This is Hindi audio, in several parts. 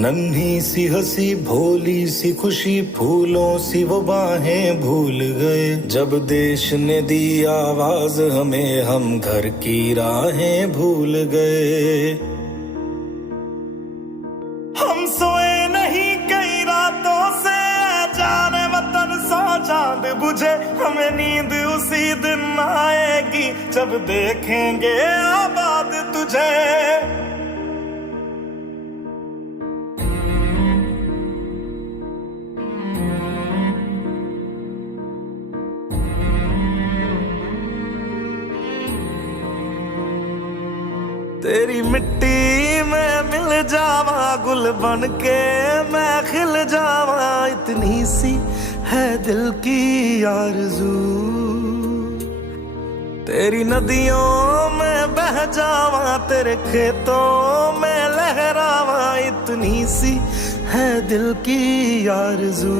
नन्ही सी हंसी भोली सी खुशी फूलों सी वो बाहें भूल गए। जब देश ने दी आवाज हमें हम घर की राहें भूल गए। हम सोए नहीं कई रातों से जाने वतन सा चांद बुझे। हमें नींद उसी दिन आएगी जब देखेंगे आबाद तुझे। तेरी मिट्टी में मिल जावा गुल बन के मैं खिल जावा। इतनी सी है दिल की आरज़ू। तेरी नदियों में बह जावा तेरे खेतों में लहरावा। इतनी सी है दिल की आरज़ू।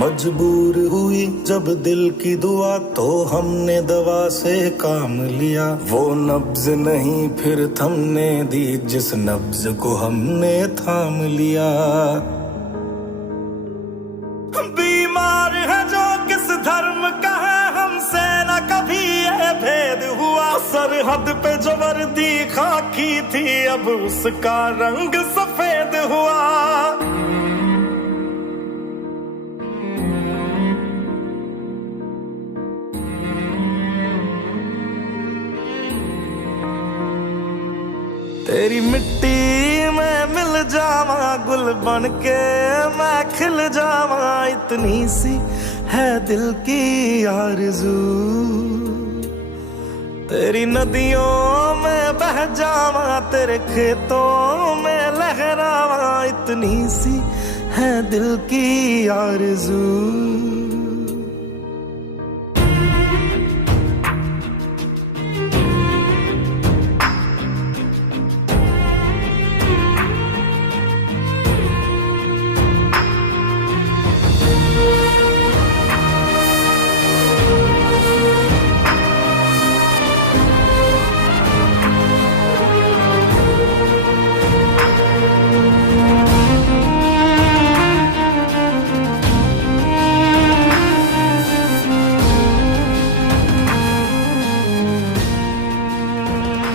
मजबूर हुई जब दिल की दुआ तो हमने दवा से काम लिया। वो नब्ज नहीं फिर थमने दी जिस नब्ज को हमने थाम लिया। बीमार है जो किस धर्म का है हमसे न कभी यह भेद हुआ। सरहद पे जो वर्दी खाकी थी अब उसका रंग सफेद हुआ। तेरी मिट्टी में मिल जावा गुल बन के मैं खिल जावा। इतनी सी है दिल की आरज़ू। तेरी नदियों में बह जावा तेरे खेतों में लहरावा। इतनी सी है दिल की आरज़ू।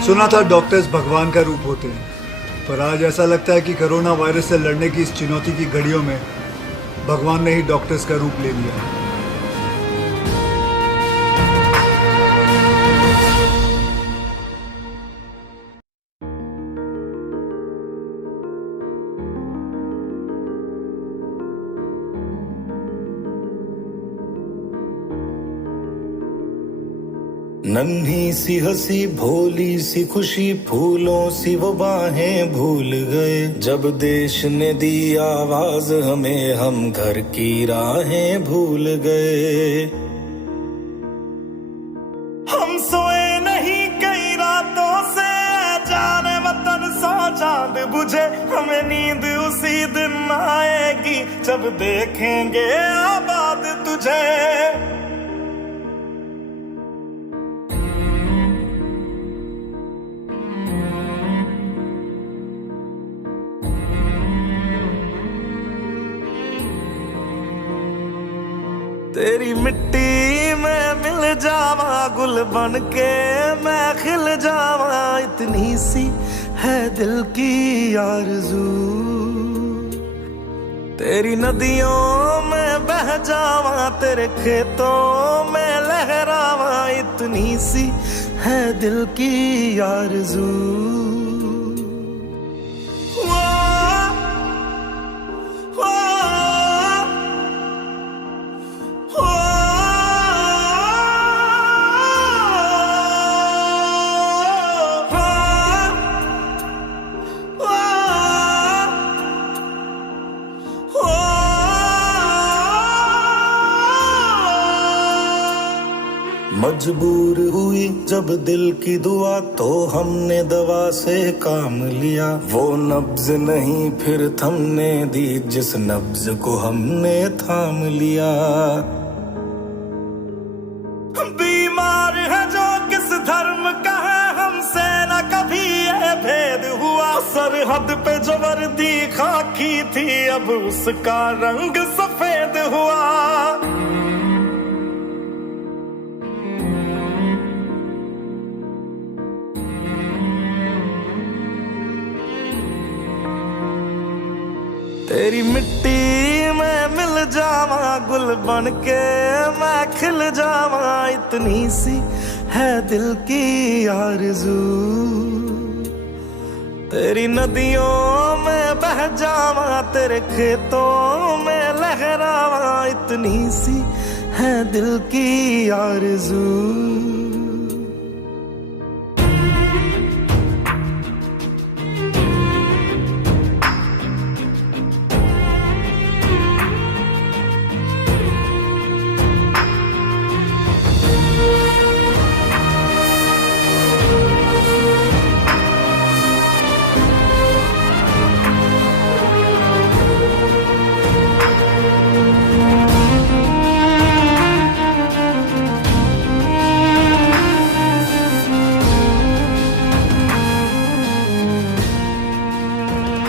सुना था डॉक्टर्स भगवान का रूप होते हैं, पर आज ऐसा लगता है कि कोरोना वायरस से लड़ने की इस चुनौती की घड़ियों में भगवान ने ही डॉक्टर्स का रूप ले लिया है। नन्ही सी हंसी भोली सी खुशी फूलों सी वो बाहें भूल गए। जब देश ने दी आवाज हमें हम घर की राहें भूल गए। हम सोए नहीं कई रातों से जाने वतन सा चांद बुझे। हमें नींद उसी दिन आएगी जब देखेंगे आबाद तुझे। तेरी मिट्टी में मिल जावा गुल बन के मैं खिल जावा। इतनी सी है दिल की आरज़ू। तेरी नदियों में बह जावा तेरे खेतों में लहरावा। इतनी सी है दिल की आरज़ू। मजबूर हुई जब दिल की दुआ तो हमने दवा से काम लिया। वो नब्ज नहीं फिर थमने दी जिस नब्ज को हमने थाम लिया। बीमार है जो किस धर्म का है हमसे न कभी ये भेद हुआ। सरहद पे जो वर्दी खाकी थी अब उसका रंग सफेद हुआ। तेरी मिट्टी में मिल जावा गुल बन के मैं खिल जावा। इतनी सी है दिल की आरज़ू। तेरी नदियों में बह जावा तेरे खेतों में लहरावा। इतनी सी है दिल की आरज़ू।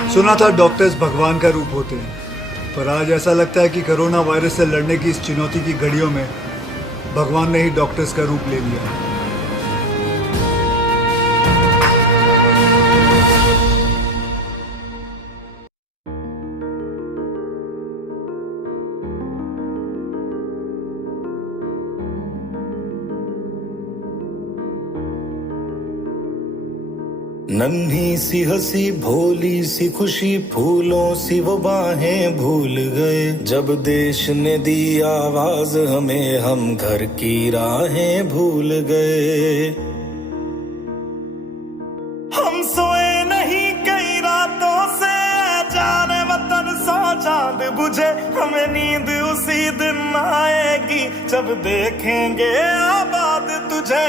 सुना था डॉक्टर्स भगवान का रूप होते हैं, पर आज ऐसा लगता है कि कोरोना वायरस से लड़ने की इस चुनौती की घड़ियों में भगवान ने ही डॉक्टर्स का रूप ले लिया है। नन्ही सी हंसी भोली सी खुशी फूलों सी वो बाहें भूल गए। जब देश ने दी आवाज हमें हम घर की राहें भूल गए। हम सोए नहीं कई रातों से जाने वतन सौ चांद बुझे। हमें नींद उसी दिन आएगी जब देखेंगे आबाद तुझे।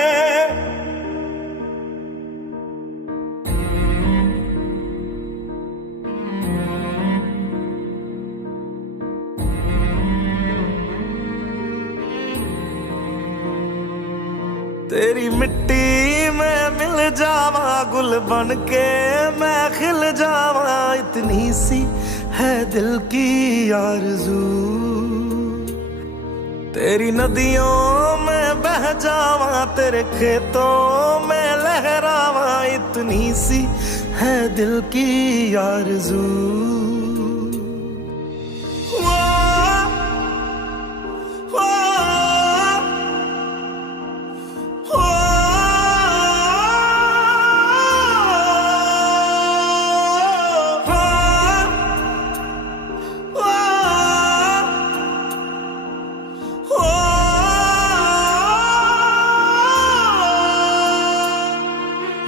तेरी मिट्टी में मिल जावा गुल बन के मैं खिल जावा। इतनी सी है दिल की आरज़ू। तेरी नदियों में बह जावा तेरे खेतों में लहरावा। इतनी सी है दिल की आरज़ू।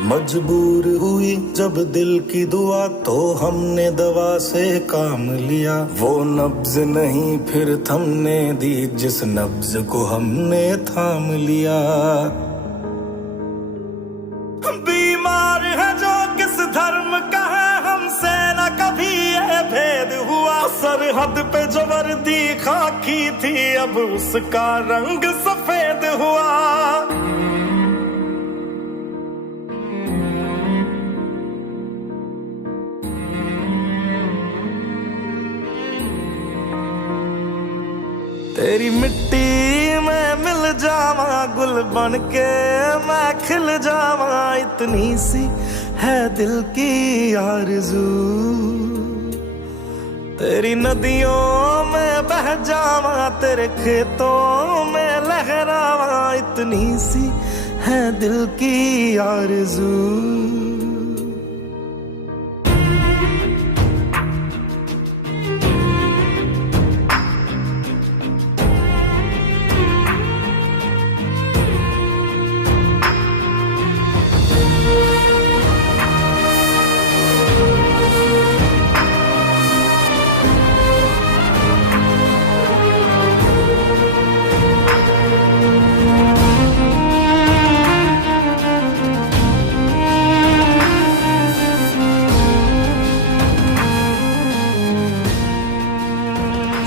मजबूर हुई जब दिल की दुआ तो हमने दवा से काम लिया। वो नब्ज नहीं फिर थमने दी जिस नब्ज को हमने थाम लिया। बीमार है जो किस धर्म का है हमसे न कभी ये भेद हुआ। सरहद पे जो वर्दी खाकी थी अब उसका रंग सफेद हुआ। तेरी मिट्टी में मिल जावा गुल बन के मैं खिल जावा। इतनी सी है दिल की आरज़ू। तेरी नदियों में बह जावा तेरे खेतों में लहरावा। इतनी सी है दिल की आरज़ू।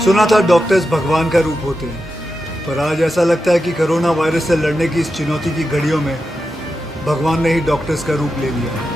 सुना था डॉक्टर्स भगवान का रूप होते हैं, पर आज ऐसा लगता है कि कोरोना वायरस से लड़ने की इस चुनौती की घड़ियों में भगवान ने ही डॉक्टर्स का रूप ले लिया है।